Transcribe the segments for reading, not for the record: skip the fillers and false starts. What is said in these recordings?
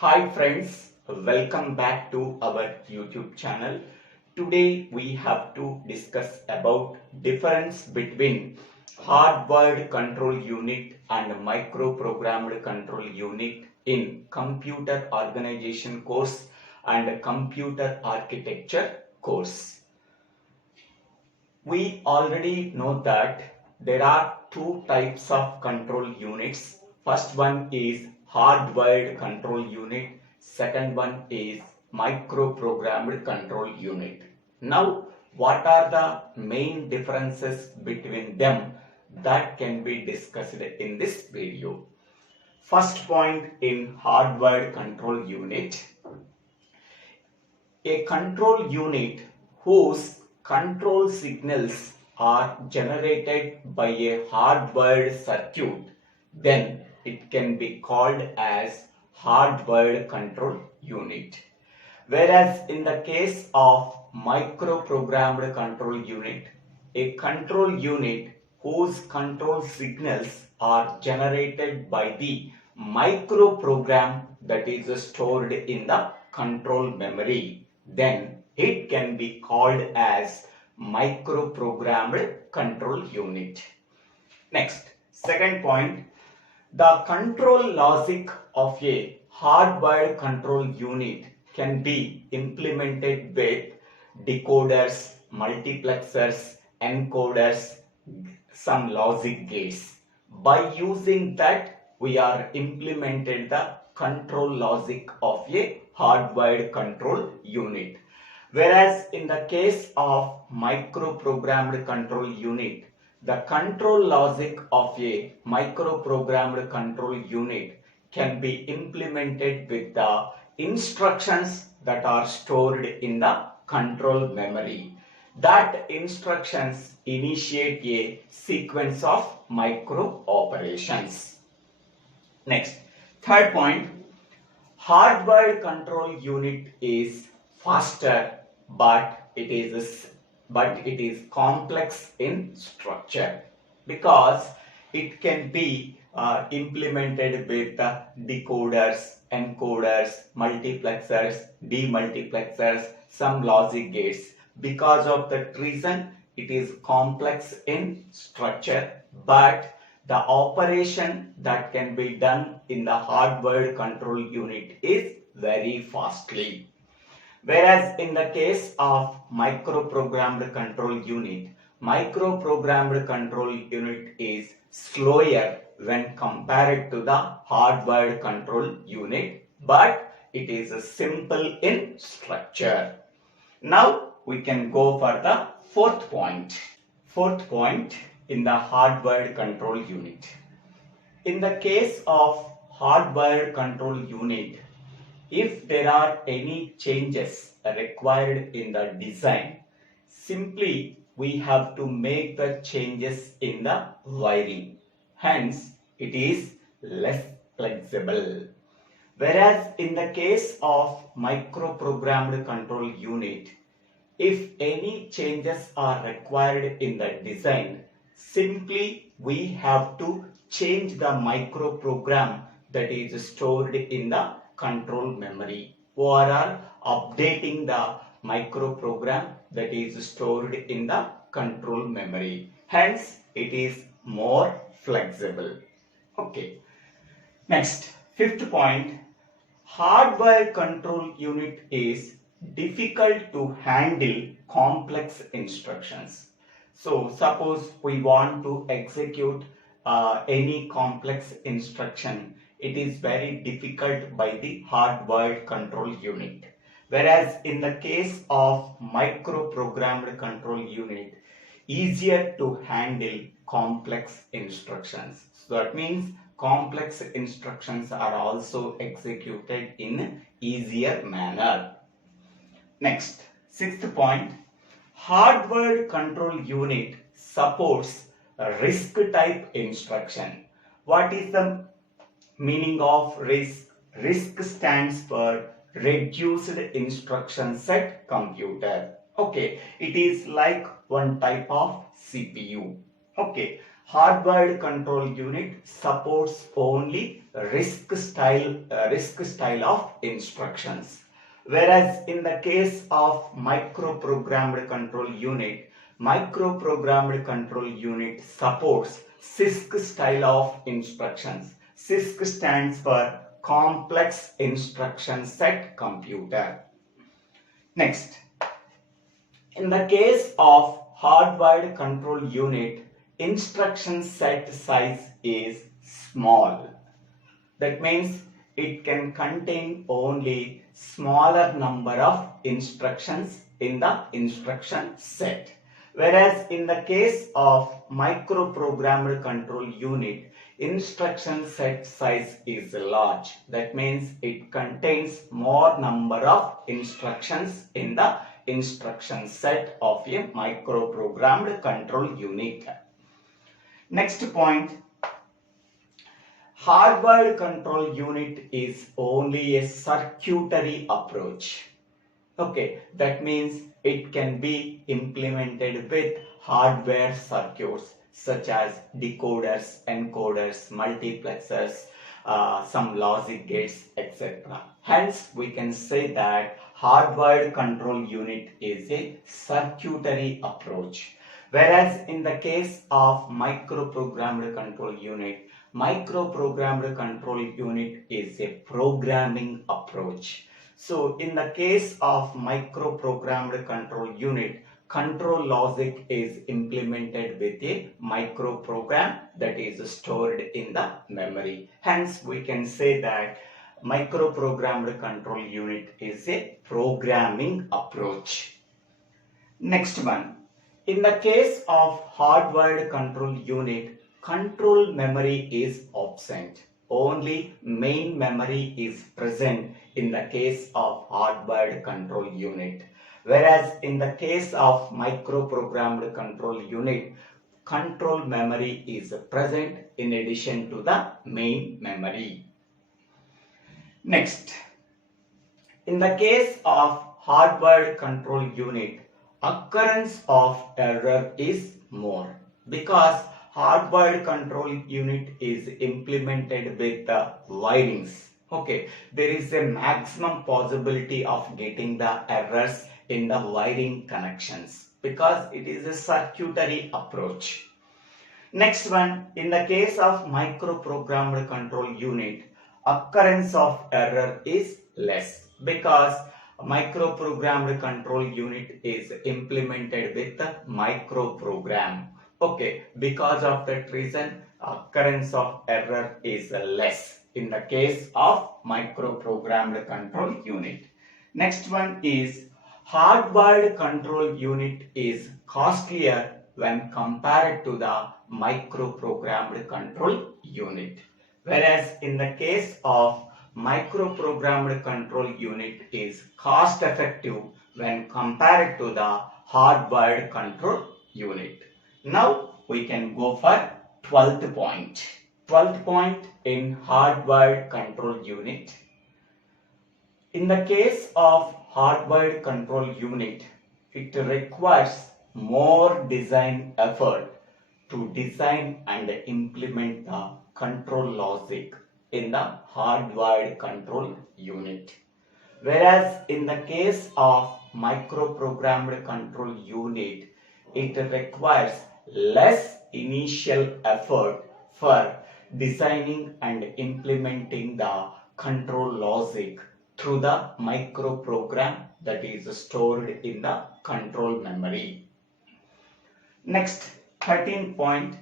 Hi friends, welcome back to our YouTube channel. Today we have to discuss about difference between hardwired control unit and microprogrammed control unit in computer organization course and computer architecture course. We already know that there are two types of control units. First one is hardwired control unit. Second one is microprogrammed control unit. Now, what are the main differences between them that can be discussed in this video? First point in hardwired control unit. A control unit whose control signals are generated by a hardwired circuit, then it can be called as hardwired control unit. Whereas in the case of microprogrammed control unit, a control unit whose control signals are generated by the microprogram that is stored in the control memory, then it can be called as microprogrammed control unit. Next, second point, the control logic of a hardwired control unit can be implemented with decoders, multiplexers, encoders, some logic gates. By using that, we are implemented the control logic of a hardwired control unit. Whereas in the case of microprogrammed control unit, the control logic of a microprogrammed control unit can be implemented with the instructions that are stored in the control memory. That instructions initiate a sequence of micro operations. Next, third point, hardwired control unit is faster, but it is complex in structure because it can be implemented with decoders, encoders, multiplexers, demultiplexers, some logic gates. Because of that reason, it is complex in structure, but the operation that can be done in the hardwired control unit is very fastly. Whereas in the case of microprogrammed control unit is slower when compared to the hardwired control unit, but it is simple in structure. Now we can go for the fourth point. Fourth point in the hardwired control unit. In the case of hardwired control unit, if there are any changes required in the design, simply we have to make the changes in the wiring. Hence, it is less flexible. Whereas in the case of microprogrammed control unit, if any changes are required in the design, simply we have to change the microprogram that is stored in the control memory. Overall, updating the microprogram that is stored in the control memory. Hence, it is more flexible. Okay. Next, fifth point, hardwired control unit is difficult to handle complex instructions. So suppose we want to execute any complex instruction, it is very difficult by the hardwired control unit. Whereas in the case of microprogrammed control unit, easier to handle complex instructions. So that means complex instructions are also executed in easier manner. Next, sixth point, hardwired control unit supports RISC type instruction. What is the meaning of RISC? RISC stands for Reduced Instruction Set Computer. Okay, it is like one type of CPU. Okay, hardwired control unit supports only risk style of instructions. Whereas in the case of microprogrammed control unit supports CISC style of instructions. CISC stands for complex instruction set computer. Next, in the case of hardwired control unit, instruction set size is small. That means it can contain only smaller number of instructions in the instruction set. Whereas in the case of microprogrammed control unit, instruction set size is large. That means it contains more number of instructions in the instruction set of a microprogrammed control unit. Next point, hardwired control unit is only a circuitry approach. Okay, that means it can be implemented with hardware circuits such as decoders, encoders, multiplexers, some logic gates, etc. Hence, we can say that hardwired control unit is a circuitry approach. Whereas in the case of microprogrammed control unit is a programming approach. So in the case of microprogrammed control unit, control logic is implemented with a microprogram that is stored in the memory. Hence, we can say that microprogrammed control unit is a programming approach. Next one, in the case of hardwired control unit, control memory is absent. Only main memory is present in the case of hardwired control unit. Whereas in the case of microprogrammed control unit, control memory is present in addition to the main memory. Next, in the case of hardwired control unit, occurrence of error is more because hardwired control unit is implemented with the wirings. Okay, there is a maximum possibility of getting the errors in the wiring connections because it is a circuitry approach. Next one, in the case of microprogrammed control unit, occurrence of error is less because microprogrammed control unit is implemented with the microprogram. Okay, because of that reason, occurrence of error is less in the case of microprogrammed control unit. Next one is hardwired control unit is costlier when compared to the microprogrammed control unit. Whereas in the case of microprogrammed control unit is cost effective when compared to the hardwired control unit. Now we can go for 12th point. 12th point in hardwired control unit. In the case of hardwired control unit, it requires more design effort to design and implement the control logic in the hardwired control unit. Whereas in the case of microprogrammed control unit, it requires less initial effort for designing and implementing the control logic through the microprogram that is stored in the control memory. Next, 13th point,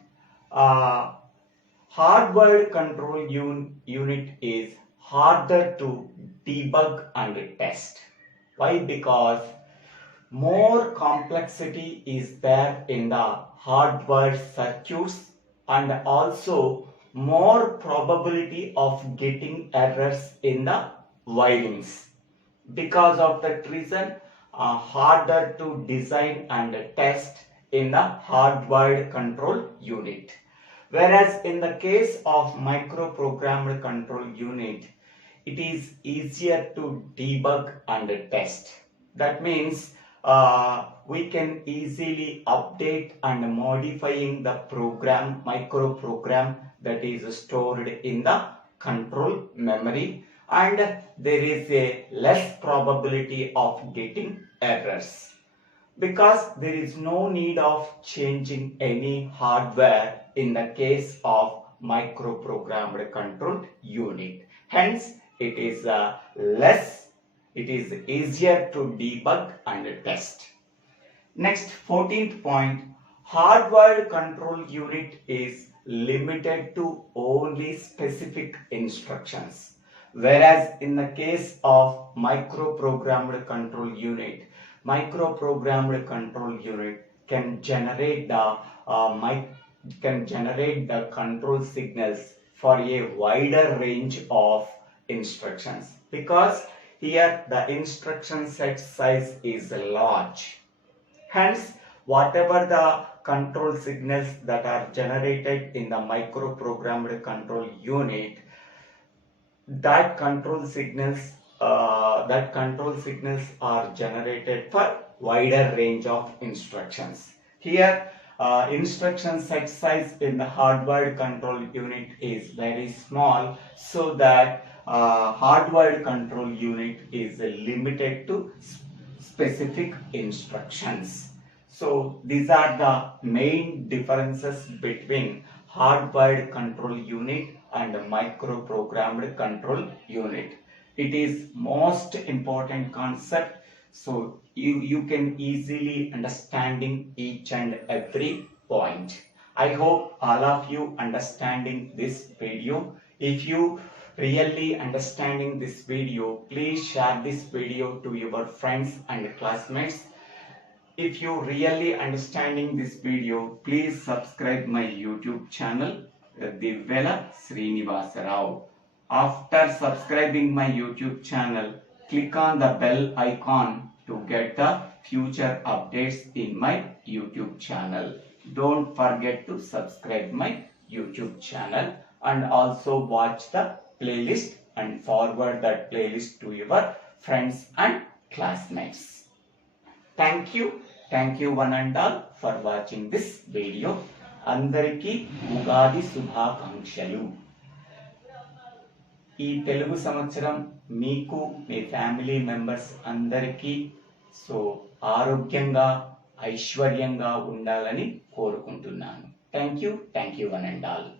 hardwired control unit is harder to debug and test. Why? Because more complexity is there in the hardwired circuits and also more probability of getting errors in the wirings. Because of that reason, harder to design and test in the hardwired control unit. Whereas in the case of microprogrammed control unit, it is easier to debug and test. That means we can easily update and modifying the program, microprogram that is stored in the control memory, and there is a less probability of getting errors because there is no need of changing any hardware in the case of microprogrammed control unit. Hence, it is easier to debug and test. Next, 14th point, hardwired control unit is limited to only specific instructions. Whereas in the case of microprogrammed control unit can generate the control signals for a wider range of instructions because here the instruction set size is large. Hence, whatever the control signals that are generated in the microprogrammed control unit, that control signals are generated for wider range of instructions. Here, instruction set size in the hardwired control unit is very small, so that hardwired control unit is limited to specific instructions. So these are the main differences between hardwired control unit and microprogrammed control unit. It is most important concept, so you can easily understanding each and every point. I hope all of you understanding this video. If you really understanding this video, please share this video to your friends and classmates. If you really understanding this video, please subscribe my YouTube channel, Divvela Srinivasa. After subscribing my YouTube channel, click on the bell icon to get the future updates in my YouTube channel. Don't forget to subscribe my YouTube channel and also watch the playlist and forward that playlist to your friends and classmates. Thank you one and all for watching this video. అందరికీ ఉగాది శుభాకాంక్షలు. ఈ తెలుగు సంవత్సరం మీకు మీ family members అందరికీ ఆరోగ్యంగా ఐశ్వర్యంగా ఉండాలని కోరుకుంటున్నాను. Thank you one and all.